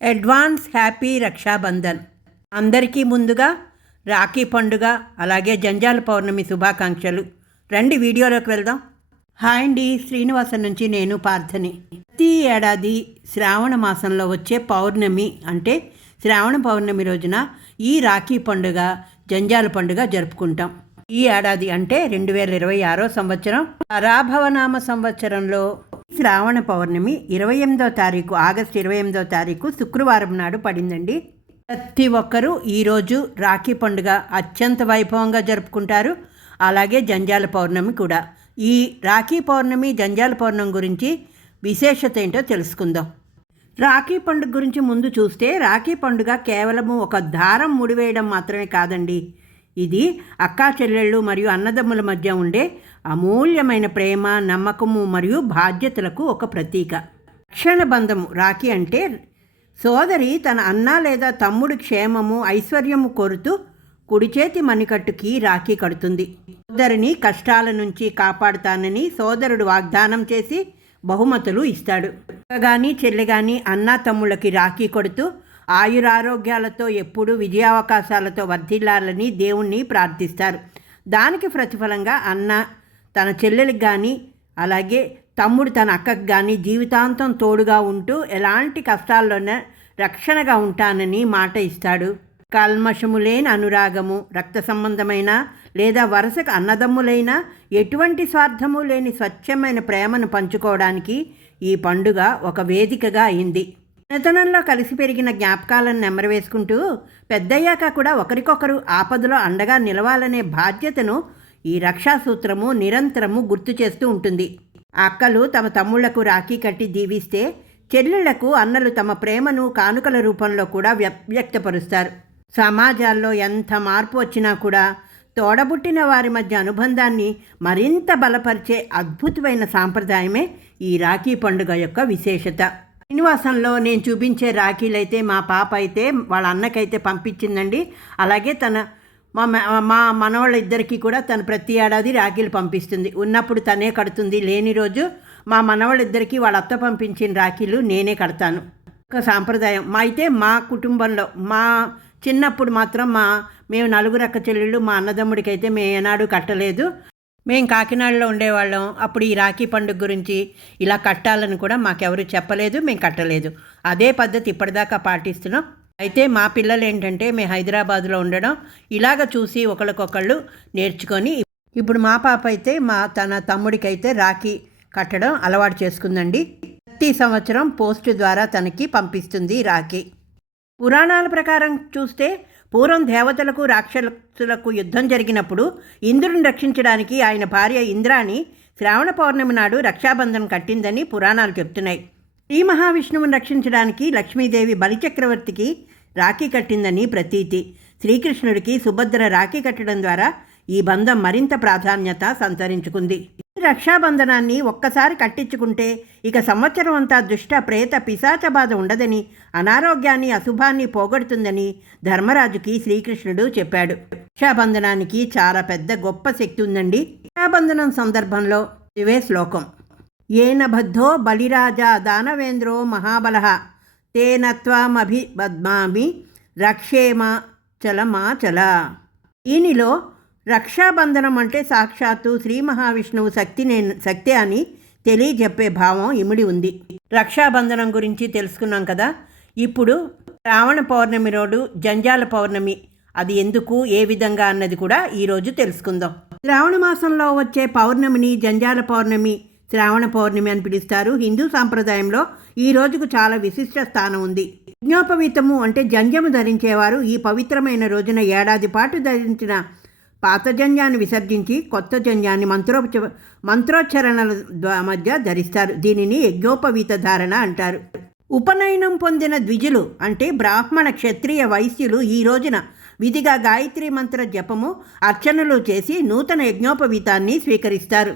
Advance happy Rakshabandhan. అందరికీ ముందుగా రాఖీ పండుగ అలాగే జంజాల పౌర్ణమి శుభాకాంక్షలు. రండి వీడియోలోకి వెళ్దాం. హాయ్ అండి, శ్రీనివాసం నుంచి నేను పార్థని. ప్రతి ఏడాది శ్రావణ మాసంలో వచ్చే పౌర్ణమి అంటే శ్రావణ పౌర్ణమి రోజున ఈ రాఖీ పండుగ జంజాల పండుగ జరుపుకుంటాం. ఈ ఏడాది అంటే 2026 సంవత్సరం పరాభవనామ సంవత్సరంలో శ్రావణ పౌర్ణమి 28వ తారీఖు ఆగస్టు 28వ తారీఖు శుక్రవారం నాడు పడిందండి. ప్రతి ఒక్కరూ ఈరోజు రాఖీ పండుగ అత్యంత వైభవంగా జరుపుకుంటారు. అలాగే జంజాల పౌర్ణమి కూడా. ఈ రాఖీ పౌర్ణమి జంజాల పౌర్ణమి గురించి విశేషత ఏంటో తెలుసుకుందాం. రాఖీ పండుగ గురించి ముందు చూస్తే రాఖీ పండుగ కేవలము ఒక దారం ముడివేయడం మాత్రమే కాదండి. ఇది అక్కా చెల్లెళ్ళు మరియు అన్నదమ్ముల మధ్య ఉండే అమూల్యమైన ప్రేమ, నమ్మకము మరియు బాధ్యతలకు ఒక ప్రతీక. రక్షణ బంధము. రాఖీ అంటే సోదరి తన అన్న లేదా తమ్ముడి క్షేమము, ఐశ్వర్యము కోరుతూ కుడి చేతి మణికట్టుకి రాఖీ కడుతుంది. సోదరిని కష్టాల నుంచి కాపాడుతానని సోదరుడు వాగ్దానం చేసి బహుమతులు ఇస్తాడు. అక్క కానీ చెల్లె కానీ అన్న తమ్ముళ్ళకి రాఖీ కొడుతూ ఆయురారోగ్యాలతో ఎప్పుడూ విజయావకాశాలతో వర్ధిల్లాలని దేవుణ్ణి ప్రార్థిస్తారు. దానికి ప్రతిఫలంగా అన్న తన చెల్లెలకు కానీ అలాగే తమ్ముడు తన అక్కకు కానీ జీవితాంతం తోడుగా ఉంటూ ఎలాంటి కష్టాల్లోనే రక్షణగా ఉంటానని మాట ఇస్తాడు. కల్మషము లేని అనురాగము, రక్త సంబంధమైన లేదా వరుసకు అన్నదమ్ములైన ఎటువంటి స్వార్థము లేని స్వచ్ఛమైన ప్రేమను పంచుకోవడానికి ఈ పండుగ ఒక వేదికగా అయింది. చిన్నతనంలో కలిసి పెరిగిన జ్ఞాపకాలను నెమరవేసుకుంటూ పెద్దయ్యాక కూడా ఒకరికొకరు ఆపదలో అండగా నిలవాలనే బాధ్యతను ఈ రక్షాసూత్రము నిరంతరము గుర్తు చేస్తూ ఉంటుంది. అక్కలు తమ తమ్ముళ్లకు రాఖీ కట్టి దీవిస్తే, చెల్లెళ్లకు అన్నలు తమ ప్రేమను కానుకల రూపంలో కూడా వ్యక్తపరుస్తారు. సమాజాల్లో ఎంత మార్పు వచ్చినా కూడా తోడబుట్టిన వారి మధ్య అనుబంధాన్ని మరింత బలపరిచే అద్భుతమైన సాంప్రదాయమే ఈ రాఖీ పండుగ యొక్క విశేషత. శ్రీనివాసంలో నేను చూపించే రాఖీలైతే మా పాప అయితే వాళ్ళ అన్నకైతే పంపించిందండి. అలాగే మా మనవాళ్ళిద్దరికీ కూడా తను ప్రతి ఏడాది రాఖీలు పంపిస్తుంది. ఉన్నప్పుడు తనే కడుతుంది, లేని రోజు మా మనవాళ్ళిద్దరికీ వాళ్ళ అత్త పంపించిన రాఖీలు నేనే కడతాను. ఒక సాంప్రదాయం. మా కుటుంబంలో మా చిన్నప్పుడు మాత్రం మేము నలుగురు అక్క చెల్లెళ్ళు, మా అన్నదమ్ముడికి అయితే మేము ఏనాడు కట్టలేదు. మేము కాకినాడలో ఉండేవాళ్ళం. అప్పుడు ఈ రాఖీ పండుగ గురించి ఇలా కట్టాలని కూడా మాకెవరు చెప్పలేదు, మేము కట్టలేదు. అదే పద్ధతి ఇప్పటిదాకా పాటిస్తున్నాం. అయితే మా పిల్లలు ఏంటంటే మేము హైదరాబాద్లో ఉండడం ఇలాగ చూసి ఒకళ్ళకొకళ్ళు నేర్చుకొని ఇప్పుడు మా పాప అయితే తన తమ్ముడికైతే రాఖీ కట్టడం అలవాటు చేసుకుందండి. ప్రతి సంవత్సరం పోస్టు ద్వారా తనకి పంపిస్తుంది రాఖీ. పురాణాల ప్రకారం చూస్తే పూర్వం దేవతలకు రాక్షసులకు యుద్ధం జరిగినప్పుడు ఇంద్రుని రక్షించడానికి ఆయన భార్య ఇంద్రాణి శ్రావణ పౌర్ణమి నాడు రక్షాబంధనం కట్టిందని పురాణాలు చెప్తున్నాయి. శ్రీ మహావిష్ణువుని రక్షించడానికి లక్ష్మీదేవి బలిచక్రవర్తికి రాఖీ కట్టిందని ప్రతీతి. శ్రీకృష్ణుడికి సుభద్ర రాఖీ కట్టడం ద్వారా ఈ బంధం మరింత ప్రాధాన్యత సంతరించుకుంది. రక్షాబంధనాన్ని ఒక్కసారి కట్టించుకుంటే ఇక సంవత్సరం అంతా దుష్ట ప్రేత పిశాచ బాధ ఉండదని, అనారోగ్యాన్ని అశుభాన్ని పోగొడుతుందని ధర్మరాజుకి శ్రీకృష్ణుడు చెప్పాడు. రక్షాబంధనానికి చాలా పెద్ద గొప్ప శక్తి ఉందండి. రక్షాబంధనం సందర్భంలో ఇవే శ్లోకం: ఏన బద్ధో బలిరాజా దానవేంద్రో మహాబలః తేన త్వమభిబధ్మామి రక్షేమ చలమాచల. దీనిలో రక్షాబంధనం అంటే సాక్షాత్తు శ్రీ మహావిష్ణువు శక్తి అని తెలియజెప్పే భావం ఇమిడి ఉంది. రక్షాబంధనం గురించి తెలుసుకున్నాం కదా. ఇప్పుడు శ్రావణ పౌర్ణమి రోజు జంజాల పౌర్ణమి, అది ఎందుకు ఏ విధంగా అన్నది కూడా ఈరోజు తెలుసుకుందాం. శ్రావణ మాసంలో వచ్చే పౌర్ణమిని జంజాల పౌర్ణమి, శ్రావణ పౌర్ణమి అని పిలుస్తారు. హిందూ సాంప్రదాయంలో ఈ రోజుకు చాలా విశిష్ట స్థానం ఉంది. యజ్ఞోపవీతము అంటే జంజము ధరించేవారు ఈ పవిత్రమైన రోజున ఏడాది పాటు ధరించిన పాత జంజాన్ని విసర్జించి కొత్త జంజాన్ని మంత్రోచ్చరణల మధ్య ధరిస్తారు. దీనిని యజ్ఞోపవీత ధారణ అంటారు. ఉపనయనం పొందిన ద్విజులు అంటే బ్రాహ్మణ, క్షత్రియ, వైశ్యులు ఈ రోజున విధిగా గాయత్రి మంత్ర జపము, అర్చనలు చేసి నూతన యజ్ఞోపవీతాన్ని స్వీకరిస్తారు.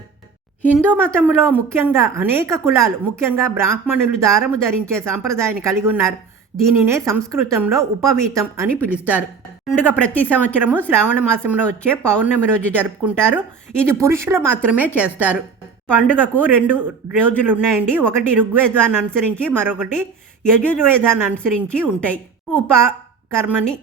హిందూ మతంలో ముఖ్యంగా అనేక కులాలు, ముఖ్యంగా బ్రాహ్మణులు దారము ధరించే సాంప్రదాయాన్ని కలిగి ఉన్నారు. దీనినే సంస్కృతంలో ఉపవీతం అని పిలుస్తారు. పండుగ ప్రతి సంవత్సరము శ్రావణ మాసంలో వచ్చే పౌర్ణమి రోజు జరుపుకుంటారు. ఇది పురుషులు మాత్రమే చేస్తారు. పండుగకు 2 రోజులు ఉన్నాయండి. ఒకటి ఋగ్వేదాన్ని అనుసరించి, మరొకటి యజుర్వేదాన్ని అనుసరించి ఉంటాయి. ఉపకర్మని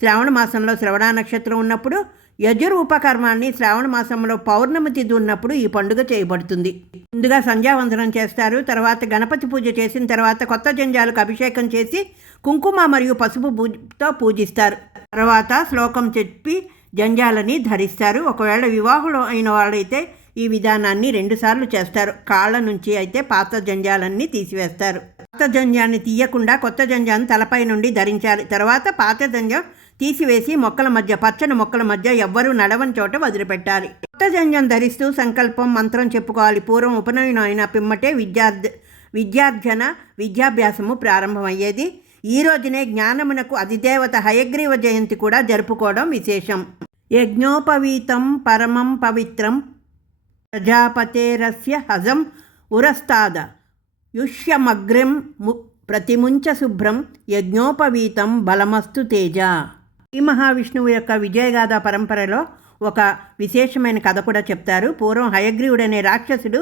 శ్రావణ మాసంలో శ్రవణ నక్షత్రం ఉన్నప్పుడు, యజుర్ ఉపకర్మాన్ని శ్రావణ మాసంలో పౌర్ణమి తిథి ఉన్నప్పుడు ఈ పండుగ చేయబడుతుంది. ముందుగా సంధ్యావందనం చేస్తారు. తర్వాత గణపతి పూజ చేసిన తర్వాత కొత్త జంజాలకు అభిషేకం చేసి కుంకుమ మరియు పసుపు పూజతో పూజిస్తారు. తర్వాత శ్లోకం చెప్పి జంజాలని ధరిస్తారు. ఒకవేళ వివాహం అయిన వాళ్ళైతే ఈ విధానాన్ని 2 సార్లు చేస్తారు. కాళ్ళ నుంచి అయితే పాత జంజాలన్నీ తీసివేస్తారు. పాత జంజాన్ని తీయకుండా కొత్త జంజాన్ని తలపై నుండి ధరించాలి. తర్వాత పాత జంజం తీసివేసి మొక్కల మధ్య, పచ్చని మొక్కల మధ్య ఎవ్వరూ నడవని చోట వదిలిపెట్టాలి. కొత్త జంజం ధరిస్తూ సంకల్పం మంత్రం చెప్పుకోవాలి. పూర్వం ఉపనయనం అయిన పిమ్మటే విద్యాభ్యాసము ప్రారంభమయ్యేది. ఈ రోజునే జ్ఞానమునకు అధిదేవత హయగ్రీవ జయంతి కూడా జరుపుకోవడం విశేషం. యజ్ఞోపవీతం పరమం పవిత్రం ప్రజాపతేరస్య హజం ఉరస్తాద యుష్యమగ్రం ప్రతిముంచ శుభ్రం యజ్ఞోపవీతం బలమస్తు తేజ. శ్రీ మహావిష్ణువు యొక్క విజయగాథ పరంపరలో ఒక విశేషమైన కథ కూడా చెప్తారు. పూర్వం హయగ్రీవుడనే రాక్షసుడు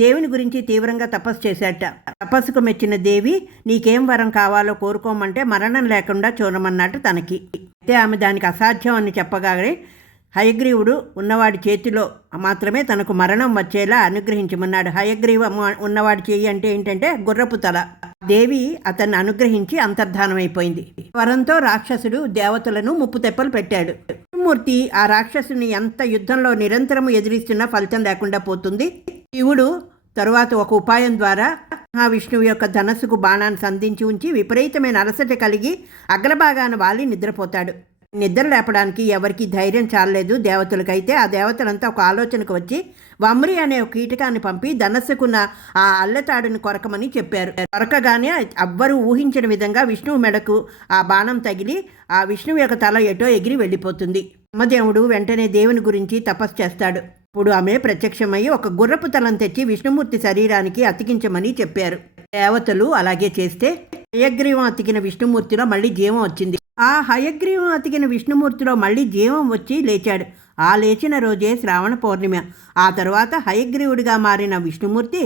దేవుని గురించి తీవ్రంగా తపస్సు చేశాట. తపస్సుకు మెచ్చిన దేవి నీకేం వరం కావాలో కోరుకోమంటే మరణం లేకుండా చూడమన్నట్టు తనకి. అయితే ఆమె దానికి అసాధ్యం అని చెప్పగానే హయగ్రీవుడు ఉన్నవాడి చేతిలో మాత్రమే తనకు మరణం వచ్చేలా అనుగ్రహించమన్నాడు. హయగ్రీవ ఉన్నవాడి చేయి అంటే ఏంటంటే గుర్రపు తల. దేవి అతన్ని అనుగ్రహించి అంతర్ధానమైపోయింది. వరంతో రాక్షసుడు దేవతలను ముప్పు తెప్పలు పెట్టాడు. విష్ణుమూర్తి ఆ రాక్షసుని ఎంత యుద్ధంలో నిరంతరము ఎదిరిస్తున్నా ఫలితం లేకుండా పోతుంది. శివుడు తరువాత ఒక ఉపాయం ద్వారా మహావిష్ణువు యొక్క ధనస్సుకు బాణాన్ని సంధించి ఉంచి విపరీతమైన అలసట కలిగి అగ్రభాగాన వాలి నిద్రపోతాడు. నిద్ర లేపడానికి ఎవరికి ధైర్యం చాలలేదు. దేవతలకైతే ఆ దేవతలంతా ఒక ఆలోచనకు వచ్చి వమ్రి అనే ఒక కీటకాన్ని పంపి ధనస్సుకున్న ఆ అల్లతాడుని కొరకమని చెప్పారు. కొరకగానే ఎవ్వరూ ఊహించిన విధంగా విష్ణువు మెడకు ఆ బాణం తగిలి ఆ విష్ణువు యొక్క తల ఎటో ఎగిరి వెళ్ళిపోతుంది. బ్రహ్మదేవుడు వెంటనే దేవుని గురించి తపస్సు చేస్తాడు. ఇప్పుడు ఆమె ప్రత్యక్షమయ్యి ఒక గుర్రపు తలను తెచ్చి విష్ణుమూర్తి శరీరానికి అతికించమని చెప్పారు. దేవతలు అలాగే చేస్తే హయగ్రీవం అతికిన విష్ణుమూర్తిలో మళ్ళీ జీవం వచ్చింది. ఆ హయగ్రీవం అతికిన విష్ణుమూర్తిలో మళ్ళీ జీవం వచ్చి లేచాడు. ఆ లేచిన రోజే శ్రావణ పౌర్ణిమ. ఆ తర్వాత హయగ్రీవుడిగా మారిన విష్ణుమూర్తి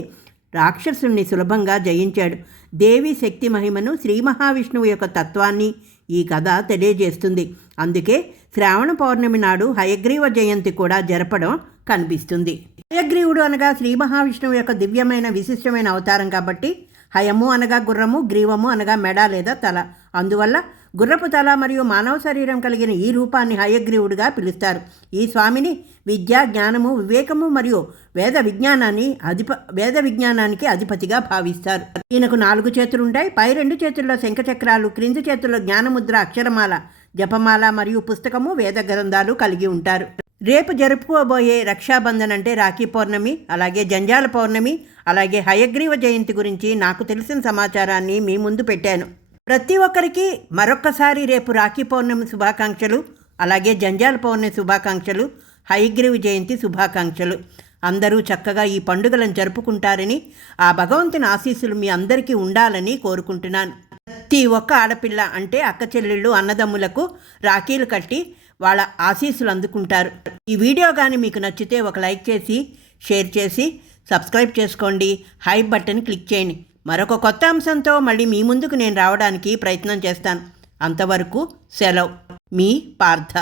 రాక్షసుని సులభంగా జయించాడు. దేవి శక్తి మహిమను, శ్రీ మహావిష్ణువు యొక్క తత్వాన్ని ఈ కథ తెలియజేస్తుంది. అందుకే శ్రావణ పౌర్ణమి నాడు హయగ్రీవ జయంతి కూడా జరపడం కనిపిస్తుంది. హయగ్రీవుడు అనగా శ్రీ మహావిష్ణువు యొక్క దివ్యమైన విశిష్టమైన అవతారం కాబట్టి హయము అనగా గుర్రము, గ్రీవము అనగా మెడ లేదా తల. అందువల్ల గుర్రపు తల మరియు మానవ శరీరం కలిగిన ఈ రూపాన్ని హయగ్రీవుడిగా పిలుస్తారు. ఈ స్వామిని విద్య, జ్ఞానము, వివేకము మరియు వేద విజ్ఞానానికి అధిపతిగా భావిస్తారు. ఈయనకు 4 చేతులు ఉంటాయి. పై 2 చేతుల్లో శంఖచక్రాలు, క్రింది చేతుల్లో జ్ఞానముద్ర, అక్షరమాల, జపమాల మరియు పుస్తకము, వేద గ్రంథాలు కలిగి ఉంటారు. రేపు జరుపుకోబోయే రక్షాబంధన్ అంటే రాఖీ పౌర్ణమి, అలాగే జంజాల పౌర్ణమి, అలాగే హయగ్రీవ జయంతి గురించి నాకు తెలిసిన సమాచారాన్ని మీ ముందు పెట్టాను. ప్రతి ఒక్కరికి మరొక్కసారి రేపు రాఖీ పౌర్ణమి శుభాకాంక్షలు, అలాగే జంజాల పౌర్ణమి శుభాకాంక్షలు, హయగ్రీవ జయంతి శుభాకాంక్షలు. అందరూ చక్కగా ఈ పండుగలను జరుపుకుంటారని, ఆ భగవంతుని ఆశీస్సులు మీ అందరికీ ఉండాలని కోరుకుంటున్నాను. ప్రతి ఒక్క ఆడపిల్ల అంటే అక్క చెల్లెళ్ళు, అన్నదమ్ములకు రాఖీలు కట్టి వాళ్ళ ఆశీస్సులు అందుకుంటారు. ఈ వీడియో కానీ మీకు నచ్చితే ఒక లైక్ చేసి, షేర్ చేసి, సబ్స్క్రైబ్ చేసుకోండి. హైప్ బటన్ క్లిక్ చేయండి. మరొక కొత్త అంశంతో మళ్ళీ మీ ముందుకు నేను రావడానికి ప్రయత్నం చేస్తాను. అంతవరకు సెలవు. మీ పార్థ.